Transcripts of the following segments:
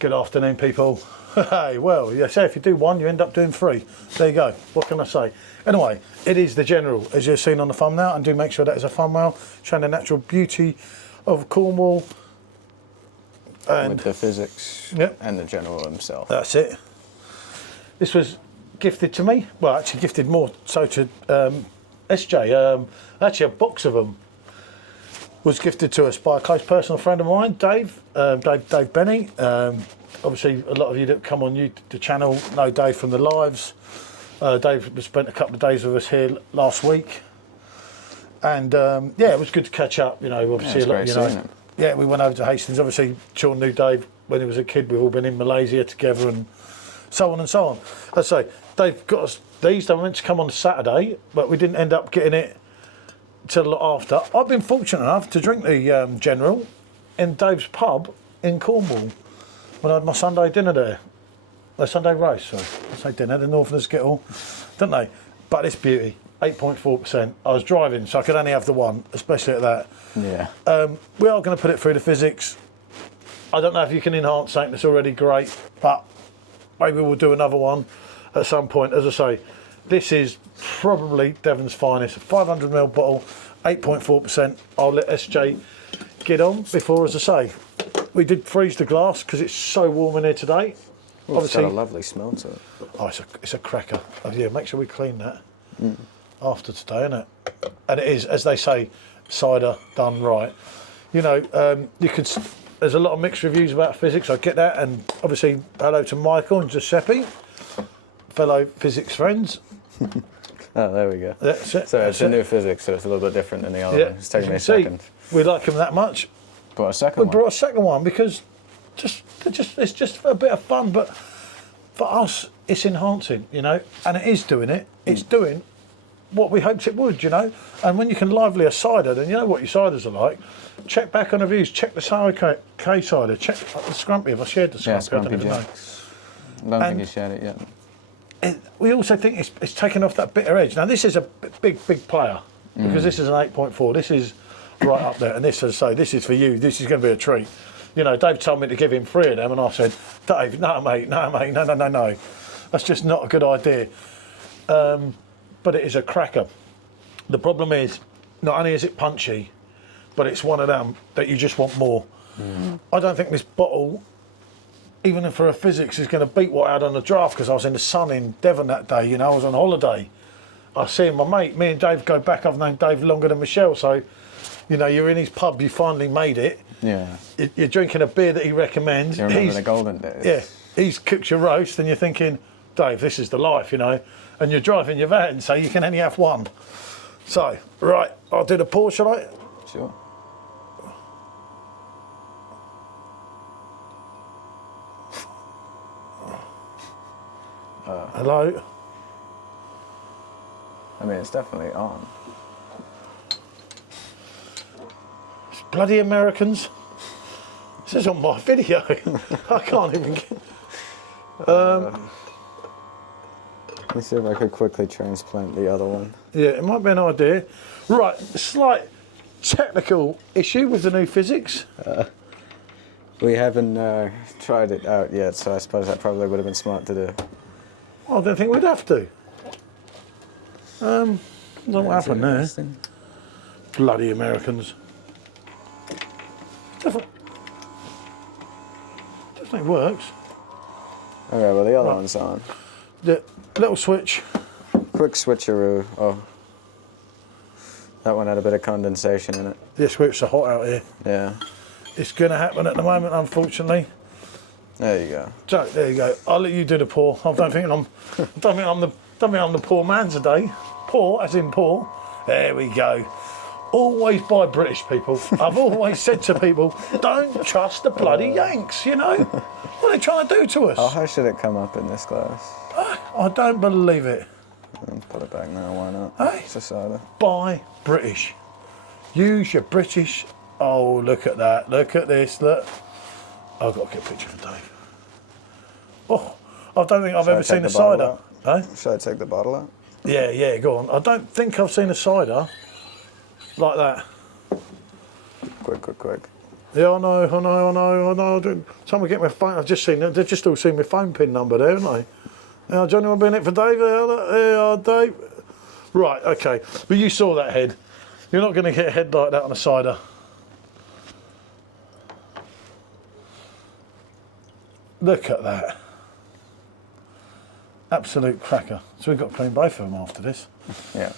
Good afternoon, people. Hey, well, yeah, so if you do one, you end up doing three. There you go. What can I say? Anyway, it is the General, as you've seen on the thumbnail, and do make sure that is a thumbnail showing the natural beauty of Cornwall. And with the Fizzics, yep, and the General himself. That's it. This was gifted to me. Well, actually gifted more so to SJ. Actually, a box of them was gifted to us by a close personal friend of mine, Dave. Dave Benny. Obviously, a lot of you that come on the channel know Dave from the lives. Dave spent a couple of days with us here last week, and yeah, it was good to catch up. You know, obviously, yeah, yeah, we went over to Hastings. Obviously, Sean knew Dave when he was a kid. We've all been in Malaysia together, and so on and so on. Let's say Dave got us these. They were meant to come on Saturday, but we didn't end up getting it till after. I've been fortunate enough to drink the General in Dave's pub in Cornwall when I had my Sunday dinner there. The Sunday roast, sorry. I say dinner, the Northerners get all, don't they? But it's beauty, 8.4%. I was driving, so I could only have the one, especially at that. Yeah. We are going to put it through the Fizzics. I don't know if you can enhance something that's already great, but maybe we'll do another one at some point. As I say, this is probably Devon's finest. 500ml bottle, 8.4%. I'll let SJ get on before, as I say, we did freeze the glass because it's so warm in here today. Ooh, obviously, it's got a lovely smell to it. Oh, it's a cracker. Oh, yeah, make sure we clean that after today, isn't it? And it is, as they say, cider done right. You know, you could. There's a lot of mixed reviews about Fizzics. I get that, and obviously, hello to Michael and Giuseppe, fellow Fizzics friends. Oh, there we go. That's it. So it's a new Fizzics, so it's a little bit different than the other one. It's taking me a second. We like them that much. Brought a second one. We brought a second one because it's just a bit of fun, but for us, it's enhancing, you know, and it is doing it. It's doing what we hoped it would, you know. And when you can lively a cider, then you know what your ciders are like. Check back on the reviews. Check the Sour K cider. Check the Scrumpy. If I shared the Scrumpy, I don't even know. I don't think you shared it yet. We also think it's taken off that bitter edge. Now this is a big player because this is an 8.4. This is right up there, and this, as I say, this is for you. This is going to be a treat. You know, Dave told me to give him 3 of them, and I said, Dave, no, mate, no. That's just not a good idea. But it is a cracker. The problem is, not only is it punchy, but it's one of them that you just want more. I don't think this bottle, even for a Fizzics, is going to beat what I had on the draft because I was in the sun in Devon that day. You know, I was on holiday. I see my mate. Me and Dave go back. I've known Dave longer than Michelle, so you know, you're in his pub. You finally made it. Yeah. You're drinking a beer that he recommends. You remember the golden days. Yeah. He's cooked your roast, and you're thinking, Dave, this is the life, you know. And you're driving your van, so you can only have one. So, right, I'll do the pour, shall I? Sure. Hello. I mean, it's definitely on. It's bloody Americans. This is on my video. I can't even get... Let me see if I could quickly transplant the other one. Yeah, it might be an idea. Right, slight technical issue with the new Fizzics. We haven't tried it out yet, so I suppose that probably would have been smart to do. Well, I don't think we'd have to. I don't know what happened there. Bloody Americans. Definitely works. Okay, well the other one's on. The little switch. Quick switcheroo. Oh. That one had a bit of condensation in it. This week's so hot out here. Yeah. It's going to happen at the moment, unfortunately. There you go. So there you go. I'll let you do the pour. I don't think I'm the poor man today. Pour, as in pour. There we go. Always buy British, people. I've always said to people, don't trust the bloody Yanks. You know what are they trying to do to us? Oh, how should it come up in this glass? I don't believe it. Put it back now. Why not? Hey, it's a cider. Buy British. Use your British. Oh, look at that. Look at this. Look. I've got to get a picture of Dave. Oh, I don't think I've ever seen a cider. Eh? Should I take the bottle out? Yeah, go on. I don't think I've seen a cider like that. Quick. Yeah, I know. Someone get my phone. I've just seen it. They've just all seen my phone pin number there, haven't they? Yeah, Johnny, want to be in it for Dave? Yeah, Dave. Right, okay. But you saw that head. You're not going to get a head like that on a cider. Look at that. Absolute cracker. So we've got to clean both of them after this. Yeah.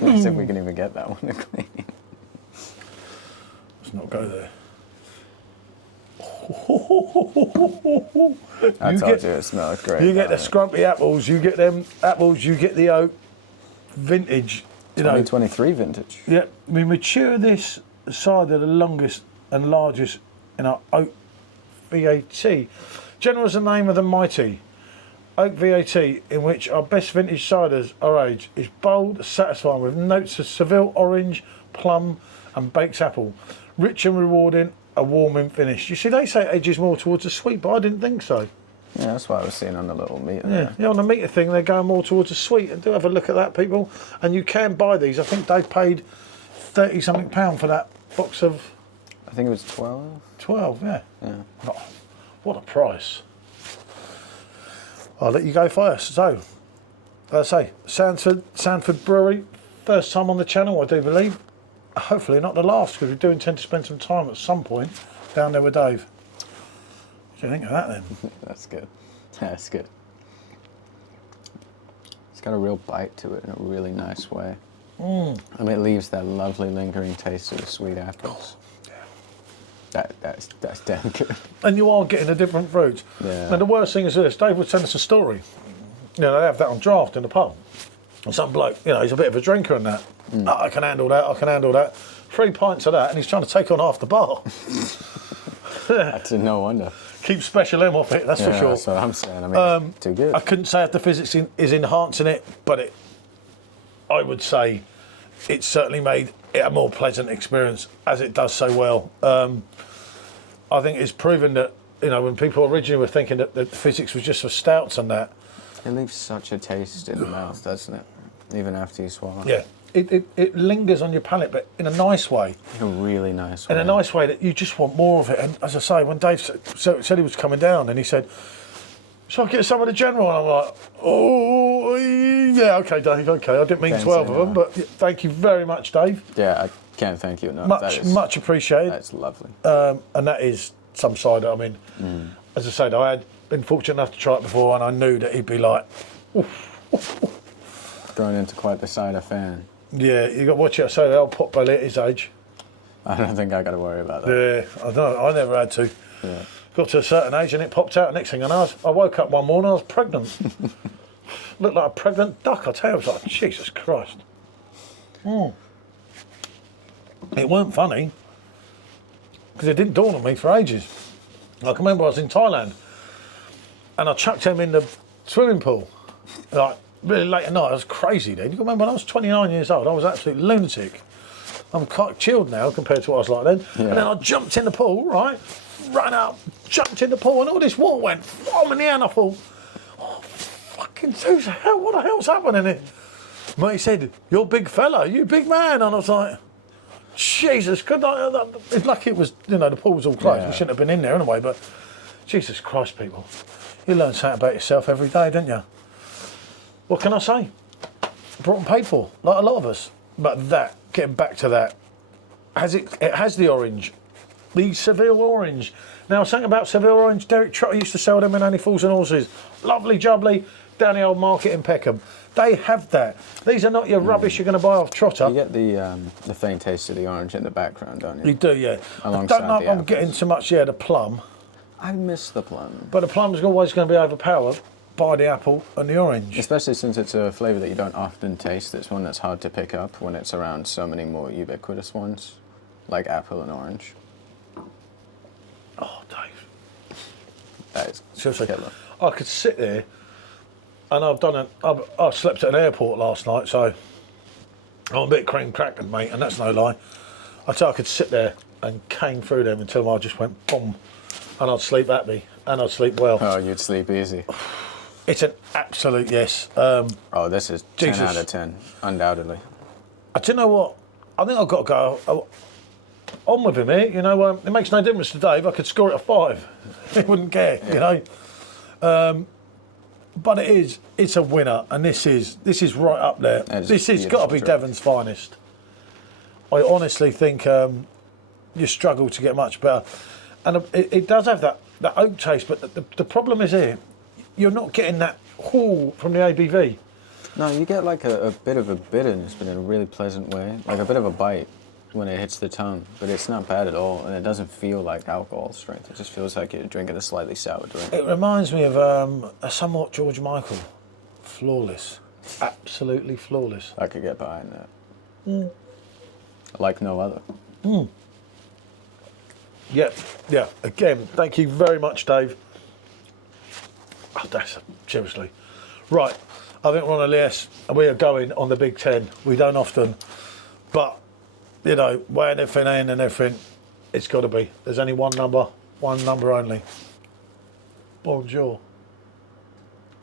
Let's see if we can even get that one to clean. Let's not go there. I told you it smelled great. You get the scrumpy apples, you get them apples, you get the oak vintage. 2023 vintage. Yeah, we mature this cider the longest and largest in our oak VAT. General is the name of the mighty. Oak VAT, in which our best vintage ciders are aged, is bold, satisfying with notes of Seville orange, plum and baked apple. Rich and rewarding, a warming finish. You see, they say it ages more towards the sweet, but I didn't think so. Yeah, that's what I was seeing on the little meter. Yeah, on the meter thing, they're going more towards the sweet. And do have a look at that, people. And you can buy these. I think they paid £30-something for that box of... I think it was 12. 12, yeah. Yeah. Oh, what a price. I'll let you go first. So, as I say, Sandford Brewery, first time on the channel, I do believe. Hopefully not the last, because we do intend to spend some time at some point down there with Dave. What do you think of that then? That's good. That's good. It's got a real bite to it in a really nice way. And it leaves that lovely lingering taste of the sweet apples. That's damn good. And you are getting a different fruit. Yeah. Now the worst thing is this, Dave would send us a story. You know, they have that on draft in the pub. And some bloke, you know, he's a bit of a drinker and that. Oh, I can handle that. 3 pints of that and he's trying to take on half the bar. That's no wonder. Keep Special M off it, that's for sure. That's what I'm saying. I mean, it's too good. I couldn't say if the physics is enhancing it, but I would say it's certainly made it a more pleasant experience, as it does so well. I think it's proven that, you know, when people originally were thinking that the physics was just for stouts and that. It leaves such a taste in the mouth, doesn't it? Even after you swallow. Yeah. It lingers on your palate, but in a nice way. In a really nice way. In a nice way that you just want more of it. And as I say, when Dave said he was coming down, and he said, "Shall I get some of the General?" And I'm like, "Oh, yeah, okay, Dave, okay." I didn't mean 12 of them, but thank you very much, Dave. Yeah, I can't thank you enough. Much appreciated. That's lovely. And that is some cider. I mean, as I said, I had been fortunate enough to try it before, and I knew that he'd be like, Grown into quite the cider fan. Yeah, you got to watch it. So old pot belly at his age. I don't think I got to worry about that. Yeah, I know. I never had to. Yeah. Got to a certain age and it popped out. Next thing I know, I woke up one morning, I was pregnant. Looked like a pregnant duck, I tell you. I was like, Jesus Christ. It weren't funny, because it didn't dawn on me for ages. I can remember I was in Thailand, and I chucked him in the swimming pool, like really late at night. I was crazy then. You can remember when I was 29 years old, I was absolute lunatic. I'm quite chilled now compared to what I was like then. Yeah. And then I jumped in the pool, right? Ran up, jumped in the pool, and all this water went from in the air, and I thought, oh, fucking Zeus, what the hell's happening here? Mate said, "You're a big fella, you big man." And I was like, Jesus, it's lucky it was, you know, the pool was all closed. Yeah. We shouldn't have been in there anyway, but Jesus Christ, people. You learn something about yourself every day, don't you? What can I say? Brought and paid for, like a lot of us. But that, getting back to that, it has the orange. The Seville orange. Now, something about Seville orange, Derek Trotter used to sell them in Only Fools and Horses. Lovely jubbly, down the old market in Peckham. They have that. These are not your rubbish you're going to buy off Trotter. You get the faint taste of the orange in the background, don't you? You do, yeah. Alongside I don't know if the I'm getting too much, the plum. I miss the plum. But the plum's always going to be overpowered by the apple and the orange. Especially since it's a flavour that you don't often taste. It's one that's hard to pick up when it's around so many more ubiquitous ones, like apple and orange. Oh, Dave. That is Seriously, killer. I could sit there, and I slept at an airport last night, so I'm a bit cream crackered, mate, and that's no lie. I tell you, I could sit there and cane through them until I just went boom, and I'd sleep happy, and I'd sleep well. Oh, you'd sleep easy. It's an absolute yes. Oh, this is 10 Jesus. out of 10, undoubtedly. Do you know what? I think I've got to go. on with him here. You know, it makes no difference to Dave. I could score it a 5. He wouldn't care. You know. But it's a winner, and this is right up there. This has got to be Devon's finest. I honestly think you struggle to get much better, and it does have that oak taste. But the problem is here, you're not getting that haul from the ABV. No, you get like a bit of a bitterness, but in a really pleasant way, like a bit of a bite when it hits the tongue. But it's not bad at all, and it doesn't feel like alcohol strength. It just feels like you're drinking a slightly sour drink. It reminds me of a somewhat George Michael, flawless, absolutely flawless. I could get behind that. Like no other. Yeah. Again, thank you very much, Dave. Oh, that's seriously right. I think we're on a list, and we are going on the Big 10. We don't often, but you know, weighing everything in and everything, it's got to be. There's only one number only. Bonjour.